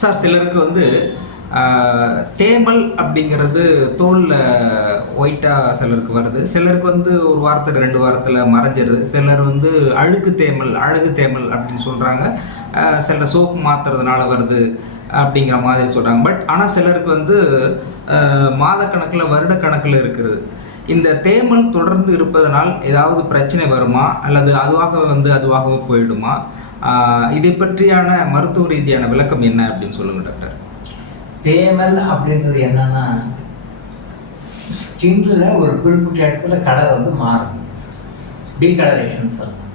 Sir சிலருக்கு வந்து தேமல் அப்படிங்கிறது தோலில் ஒயிட்டாக சிலருக்கு வருது. சிலருக்கு வந்து ஒரு வாரத்தில் 2 வாரத்தில் மறைஞ்சிருது. சிலர் வந்து அழுகு தேமல் அப்படின்னு சொல்கிறாங்க. சில சோப்பு மாற்றுறதுனால வருது அப்படிங்கிற மாதிரி சொல்கிறாங்க. பட் ஆனால் சிலருக்கு வந்து மாதக்கணக்கில் வருடக்கணக்கில் இருக்கிறது. இந்த தேமல் தொடர்ந்து இருப்பதனால் ஏதாவது பிரச்சனை வருமா, அல்லது அதுவாகவே போயிடுமா? இதை பற்றியான மருத்துவ ரீதியான விளக்கம் என்ன அப்படின்னு சொல்லுங்கள் டாக்டர். தேமல் அப்படின்றது என்னன்னா, ஸ்கின்ல ஒரு குறிப்பிட்ட இடத்துல கலர் வந்து மாறும். டீகலரேஷன் சொல்லலாம்.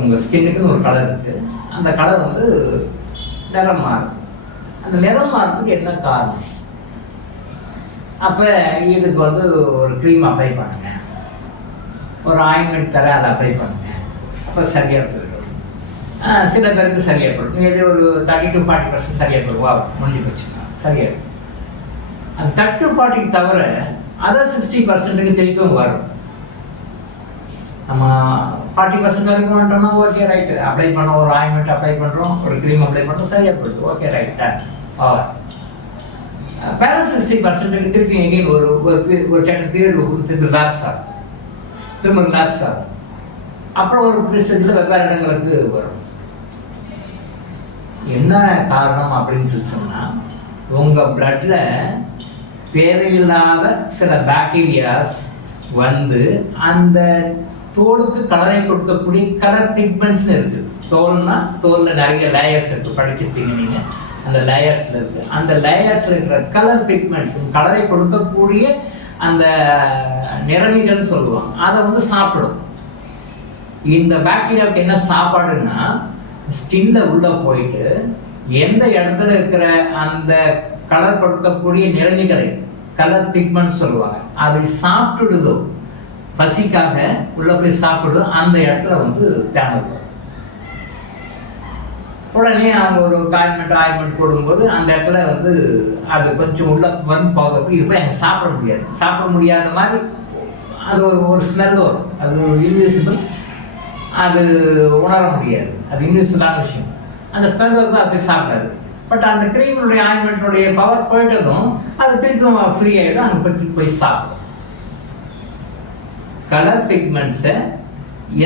உங்கள் ஸ்கின்னுக்கு ஒரு கலர் இருக்குது, அந்த கலர் வந்து நிறம் மாறும். அந்த நிறம் மாறதுக்கு என்ன காரணம்? அப்போ இதுக்கு வந்து ஒரு க்ரீம் அப்ளை பண்ணுங்க, ஒரு ஆயின்மெண்ட் தர அதை அப்ளை பண்ணுங்க, அப்போ சரியாக போயிடும். சில பேருக்கு சரியாக போடும். இது ஒரு 30-40% சரியாக போடுவா, முடிஞ்சு போச்சு, சரியாக. அந்த 30-40 தவிர அதர் 60% திருப்பியும் வரும். நம்ம 40% வரைக்கும் வந்துட்டோம்னா ஓகே ரைட்டு, அப்ளை பண்ணோம், ஒரு ஆயின்மெண்ட் அப்ளை பண்ணுறோம், ஒரு க்ரீம் அப்ளை பண்ணுறோம், சரியாக போயிடுது, okay right ton power. Balance 60% திருப்பி எங்கேயும் ஒரு செகண்ட் பீரியட் திருப்பி லேப்ஸ் ஆகும், திரும்ப லேப்ஸ் ஆகும். அப்புறம் ஒரு பிரிஸ்டத்தில் வெவ்வேறு இடங்களுக்கு வரும். என்ன காரணம் அப்படின்னு சொல்லி சொன்னால், உங்கள் பிளட்டில் தேவையில்லாத சில பாக்டீரியாஸ் வந்து அந்த தோலுக்கு கலரை கொடுக்கக்கூடிய கலர் பிக்மெண்ட்ஸ்னு இருக்குது. தோல்னா தோலில் நிறைய லேயர்ஸ் இருக்குது, படிச்சிருப்பீங்க நீங்கள். அந்த லேயர்ஸில் இருக்குது, அந்த லேயர்ஸில் இருக்கிற கலர் பிக்மெண்ட்ஸ் கலரை கொடுக்கக்கூடிய அந்த நிறமிகள்னு சொல்லுவாங்க, அதை வந்து சாப்பிடும். இந்த பாக்டீரியாவுக்கு என்ன சாப்பாடுன்னா, ஸ்கின்ல உள்ள போயிட்டு எந்த இடத்துல இருக்கிற அந்த கலர் கொடுக்கக்கூடிய நிறமிகளை, கலர் பிக்மெண்ட் சொல்லுவாங்க, அதை சாப்பிட்டுடுதோ, பசிக்காக உள்ள போய் சாப்பிடுதோ, அந்த இடத்துல வந்து தேவை. உடனே அவங்க ஒரு ஆயின்மெண்ட் போடும்போது அந்த இடத்துல வந்து அது கொஞ்சம் உள்ள வந்து போகிறப்ப இப்போ எனக்கு சாப்பிட முடியாத மாதிரி அது ஒரு ஸ்மெல் வரும். அது இன்விசிபிள், அது உணர முடியாது, அது இன்விசிபிளான விஷயம். அந்த ஸ்மெல் வந்து அப்படி சாப்பிடாது. பட் அந்த க்ரீமினுடைய ஆயின்மெண்ட்டினுடைய பவர் போயிட்டதும் அது திருப்பியும் ஃப்ரீ ஆகிடும், அங்கே போய் போய் சாப்பிடும். கலர் பிக்மெண்ட்ஸை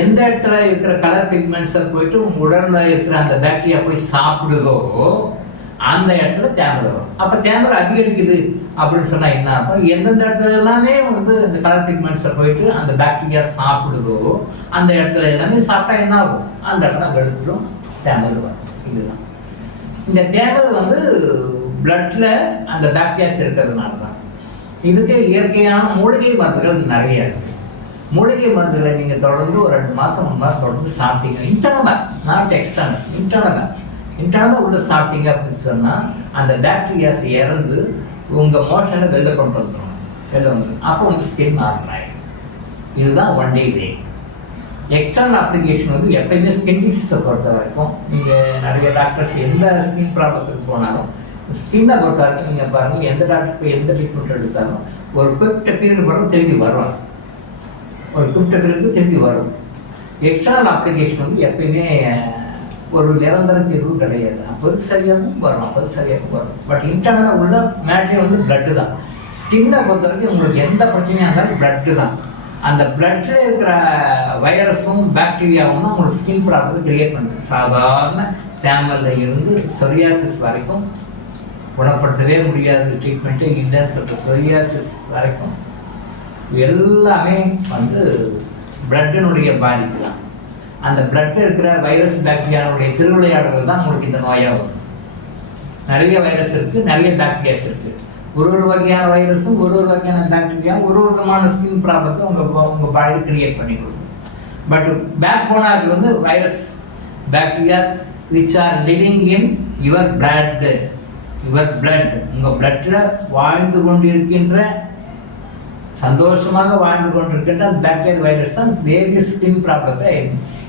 எந்த இடத்துல இருக்கிற கலர் பிக்மெண்ட்ஸை போயிட்டு உடல்ல இருக்கிற அந்த பாக்டீரியா போய் சாப்பிடுதோ அந்த இடத்துல தேமல் வரும். அப்போ தேமல் அதிகரிக்குது அப்படின்னு சொன்னால் என்ன அர்த்தம்? எந்தெந்த இடத்துல எல்லாமே வந்து இந்த கலர் பிக்மெண்ட்ஸை போயிட்டு அந்த பாக்டீரியா சாப்பிடுதோ அந்த இடத்துல எல்லாமே சாப்பிட்டா என்ன ஆகும்? அந்த இடத்துல வெளுத்துடும், தேமல் வரும். இதுதான் இந்த தேமல் வந்து பிளட்ல அந்த பாக்டீரியாஸ் இருக்கிறதுனால தான். இதுக்கு இயற்கையான மூலிகை மருந்துகள் நிறைய இருக்குது. மூலிகை மருந்துகளை நீங்கள் தொடர்ந்து ஒரு 2 மாதம் 3 மாதம் தொடர்ந்து சாப்பிட்டீங்க, இன்டர்னலாக, நாட் எக்ஸ்டர்னல், இன்டர்னலாக உள்ள சாப்பிட்டீங்க அப்படின்னு சொன்னால் அந்த பாக்டீரியாஸ் இறந்து உங்கள் மோஷனை வெளில கொண்டு வந்துடும். அப்போ உங்கள் ஸ்கின் நார்மல் ஆகிடும். இதுதான் ஒன் டே வே. எக்ஸ்டர்னல் அப்ளிகேஷன் வந்து எப்பயுமே ஸ்கின் டிசீஸை பொறுத்த வரைக்கும், நீங்கள் நிறைய டாக்டர்ஸ் எந்த ஸ்கின் ப்ராப்ளத்துக்கு போனாலும் ஸ்கின்னை பொறுத்த வரைக்கும் நீங்கள் பாருங்கள், எந்த டாக்டருக்கு எந்த ட்ரீட்மெண்ட் எடுத்தாலும் ஒரு குறிப்பிட்ட பீரியட் வரும், திரும்பி வருவாங்க, ஒரு குறிப்பிட்ட பிறகு திரும்பி வரும். எக்ஸ்டர்னல் அப்ளிகேஷன் வந்து எப்பயுமே ஒரு நிரந்தர தீர்வு கிடையாது. அப்போது சரியாகவும் வரும், பட் இன்டர்னலாக உள்ள மேட்ரே வந்து பிளட்டு தான். ஸ்கின்னை பொறுத்த வரைக்கும் உங்களுக்கு எந்த பிரச்சனையாக இருந்தாலும் பிளட்டு தான். அந்த பிளட்டில் இருக்கிற வைரஸும் பாக்டீரியாவும் தான் உங்களுக்கு ஸ்கின் ப்ராப்ளத்தை கிரியேட் பண்ணுது. சாதாரண தேமலில் இருந்து சொரியாசிஸ் வரைக்கும் குணப்படுத்தவே முடியாத ட்ரீட்மெண்ட்டே இல்லைன்னு சொல்லிட்டு சொரியாசிஸ் வரைக்கும் எல்லாமே வந்து பிளட்டினுடைய பாதிப்பு தான். அந்த பிளட்டில் இருக்கிற வைரஸ் பாக்டீரியாவுடைய திருவிளையாடல்கள் தான் உங்களுக்கு இந்த நோயாக வரும். நிறைய வைரஸ் இருக்குது, நிறைய பாக்டீரியாஸ் இருக்குது. ஒரு வகையான வைரஸும் ஒரு வகையான பாக்டீரியாவும் ஒரு விதமான ஸ்கின் ப்ராப்ளத்தை உங்கள் பாடியில் கிரியேட் பண்ணி கொடுக்கும். பட் பேக் போனால் அது வந்து virus bacterias which are living in your blood. உங்கள் பிளட்டில் வாழ்ந்து கொண்டிருக்கின்ற, சந்தோஷமாக வாழ்ந்து கொண்டிருக்கின்ற அந்த பாக்டீரியா வைரஸ் தான் வேரியஸ் ஸ்கின் ப்ராப்ளத்தை.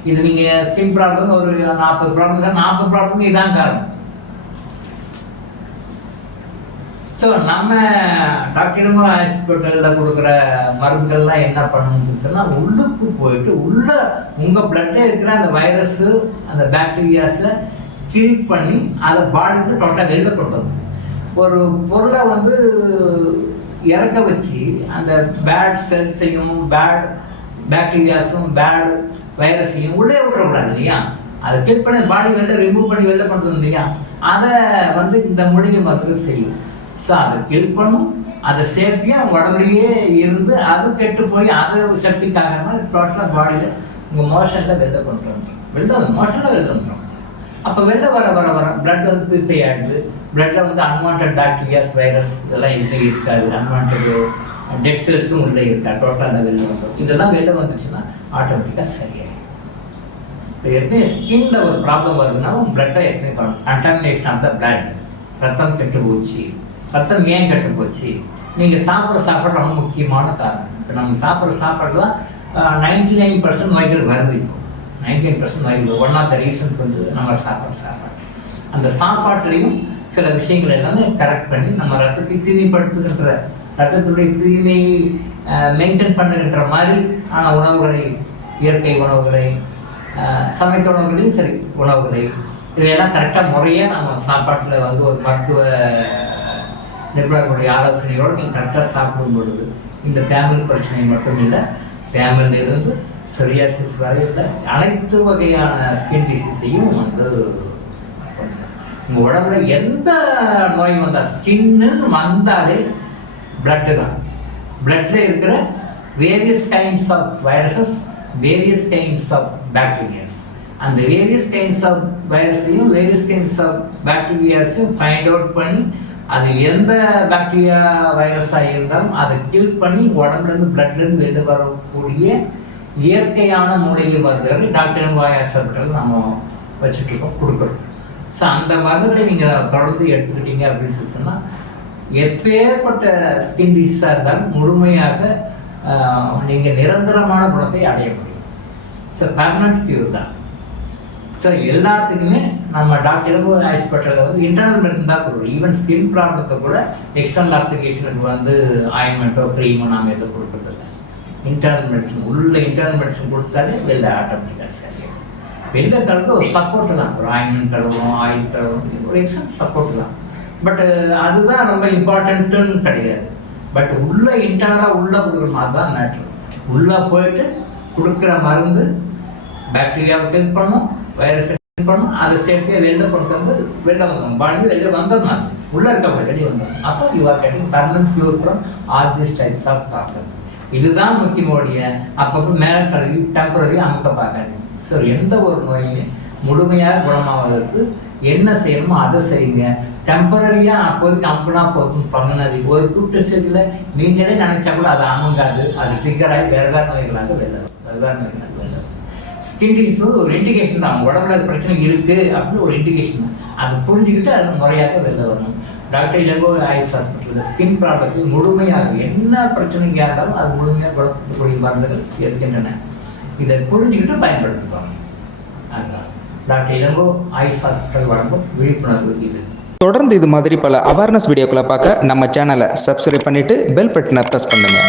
இது நீங்கள் ஸ்கின் ப்ராப்ளம் ஒரு 40 ப்ராப்ளம் இதான் காரணம். ஸோ நம்ம டாக்டர் ஹாஸ்பிட்டலில் கொடுக்குற மருந்துகள்லாம் என்ன பண்ணணும்னு சொன்னால், உள்ளுக்கு போயிட்டு உள்ள உங்கள் பிளட்டில் இருக்கிற அந்த வைரஸு அந்த பாக்டீரியாஸை கில் பண்ணி அதை பாடிட்டு டோட்டலாக வெளில கொண்டு வந்து ஒரு பொருளை வந்து இறக்க வச்சு அந்த பேட் செல்ஸையும் பேட் பாக்டீரியாஸும் பேட் வைரஸையும் உள்ளே விட்டுறக்கூடாது இல்லையா? அதை கில் பண்ணி பாடி வெளில ரிமூவ் பண்ணி வெளில கொண்டு வந்து இல்லையா? அதை வந்து இந்த மூலிகை மருந்து செய்யும். ஸோ அதை கில் பண்ணும், அதை சேஃப்டியாக உடம்புலையே இருந்து அது கெட்டு போய் அது செப்டிக் ஆகிற மாதிரி டோட்டலாக பாடியில் உங்கள் மோஷனில் வெளில கொண்டு வந்துடும். மோஷனில் வெளில வந்துடும். அப்போ வெளில வர வர வர பிளட் வந்து பிரிப்பை ஆகிடுது. பிளட்டில் வந்து அன்வான்ட் பாக்டீரியாஸ் வைரஸ் இதெல்லாம் உள்ளே இருக்காது. அன்வான்ட் டெட் செல்ஸும் உள்ளே இருக்காது. டோட்டலாக வெளில வந்துடும். இதெல்லாம் வெளில வந்துச்சுன்னா ஆட்டோமேட்டிக்காக சரியாயிடும். இப்போ ஏற்கனவே ஸ்கின்ல ஒரு ப்ராப்ளம் வருதுன்னா பிளட்டை ஏற்கனவே பண்ணணும். கண்டாமினேஷன் ஆஃப் த பிளட், ரத்தம் கெட்டு போச்சு. ரத்தம் ஏன் கெட்டு போச்சு? நீங்கள் சாப்பிட்ற சாப்பாடு ரொம்ப முக்கியமான காரணம். இப்போ நம்ம சாப்பிட்ற சாப்பாடு தான் 99% நோய்கள் வருது. இப்போ 99% நோய்கள் ஒன் ஆஃப் த ரீசன்ஸ் வந்து நம்ம சாப்பிட்ற சாப்பாடு. அந்த சாப்பாட்டுலேயும் சில விஷயங்கள் எல்லாமே கரெக்ட் பண்ணி நம்ம ரத்தத்தை தூய்மைப்படுத்துகின்ற, ரத்தத்துடைய தூய்மை மெயின்டைன் பண்ணுகின்ற மாதிரி ஆன உணவுகளை, இயற்கை உணவுகளை, சமைத்த உணவுகளையும் சரி உணவுகளை இதையெல்லாம் கரெக்டாக முறையாக நம்ம சாப்பாட்டில் வந்து ஒரு மருத்துவ நிபுணர்களுடைய ஆலோசனையோடு நீங்கள் கரெக்டாக சாப்பிடும் பொழுது இந்த ஃபேமிலி பிரச்சனை மட்டும் இல்லை, ஃபேமிலியில் இருந்து சொரியாசிஸ் வரையில் அனைத்து வகையான ஸ்கின் டிசீஸையும் வந்து உங்கள் உடம்புல எந்த நோய் வந்தால் ஸ்கின்னு வந்தாலே பிளட்டு தான். பிளட்டில் இருக்கிற various kinds of viruses, various kinds of bacterias, அந்த வேரியஸ் கைண்ட்ஸ் ஆஃப் வைரஸையும் வேரியஸ் கைண்ட்ஸ் ஆஃப் பாக்டீரியாஸையும் ஃபைண்ட் அவுட் பண்ணி அது எந்த பாக்டீரியா வைரஸாக இருந்தாலும் அதை கில் பண்ணி உடம்புலேருந்து பிளட்லேருந்து வெளில வரக்கூடிய இயற்கையான மூலிகை மருந்துகள் டாக்டர் ஹாஸ்பிட்டல் நம்ம வச்சுட்ருக்கோம், கொடுக்குறோம். ஸோ அந்த மருந்துகளை நீங்கள் தொடர்ந்து எடுத்துக்கிட்டீங்க அப்படின்னு சொன்னால் எப்பேற்பட்ட ஸ்கின் டிசீஸாக இருந்தாலும் முழுமையாக நீங்கள் நிரந்தரமான குணத்தை அடைய முடியும். ஸோ பர்மனன்ட் கியூர் தான். ஸோ எல்லாத்துக்குமே நம்ம டாக்டர் ஹாஸ்பிட்டலில் வந்து இன்டர்னல் மெடிசன் தான் கொடுக்குறோம். ஈவன் ஸ்கின் ப்ராப்ளத்தை கூட எக்ஸ்டர்னல் அப்ளிகேஷனுக்கு வந்து ஆயின்மெண்ட்டோ க்ரீமோ நாம் எதுவும் கொடுக்குறதில்ல. இன்டர்னல் மெடிசன் இன்டர்னல் மெடிசன் கொடுத்தாலே வெளில ஆட்டோமேட்டிக்காக சரியாகும். வெளில தடவை ஒரு சப்போர்ட்டு தான், ஒரு ஆயின்மெண்ட் தடவும் ஆயில் தடவும் ஒரு எக்ஸ்ட்ரா சப்போர்ட்டு தான். பட் அதுதான் ரொம்ப இம்பார்ட்டன்ட்டுன்னு கிடையாது. பட் உள்ள இன்டர்னலாக உள்ளே கொடுக்குற மாதிரி தான் மேட்ரு. உள்ளே போயிட்டு கொடுக்குற மருந்து பாக்டீரியாவை கில் பண்ணும், வைரஸை கில் பண்ணும், அதை சேர்த்து வெளில கொண்டு வந்து வெளில வந்துடும். வாழ்ந்து வெளில வந்துடணும், உள்ளே இருக்க வெளியே வந்துடும். அப்போ you are getting permanent cure from all this types of problem. இதுதான் முக்கியமோடைய அப்பப்போ மேலே தடவி டெம்பரரி அமுக்க பார்க்காது. ஸோ எந்த ஒரு நோயுமே முழுமையாக குணமாவதற்கு என்ன செய்யணுமோ அதை செய்யுங்க. டெம்பரரியாக அப்போதைக்கு அமுக்குனா போதும் பண்ணினது ஒரு கூட்டு ஸ்டேஜில் நீங்களே நினைச்சா கூட அது அமுங்காது, அது ட்ரிக்கராகி வேறு நோய்களாக வெளில வரும். வெவ்வேறு நோய்களாக வெளில வரும். ஸ்கின் டிசீஸ் ஒரு இண்டிகேஷன் தான், உடம்புல அது பிரச்சனை இருக்குது அப்படின்னு ஒரு இண்டிகேஷன் தான். அதை புரிஞ்சுக்கிட்டு அது முறையாக வெளில வரணும். டாக்டர் இளங்கோ ஐஸ் ஹாஸ்பிட்டலில் ஸ்கின் ப்ராப்ளத்தில் முழுமையாக என்ன பிரச்சனைக்கு இருந்தாலும் அது முழுமையாக குணப்படுத்தக்கூடிய மருந்துகள் இருக்கின்றன. இதை புரிஞ்சுக்கிட்டு பயன்படுத்திப்பாங்க. அதுதான் டாக்டர் இளங்கோ ஐஸ் ஹாஸ்பிட்டல் வழங்கும் விழிப்புணர்வு இது. தொடர்ந்து இது மாதிரி பல அவேர்னஸ் வீடியோக்களை பார்க்க நம்ம சேனலை சப்ஸ்கிரைப் பண்ணிவிட்டு பெல் பட்டனை ப்ரெஸ் பண்ணுங்கள்.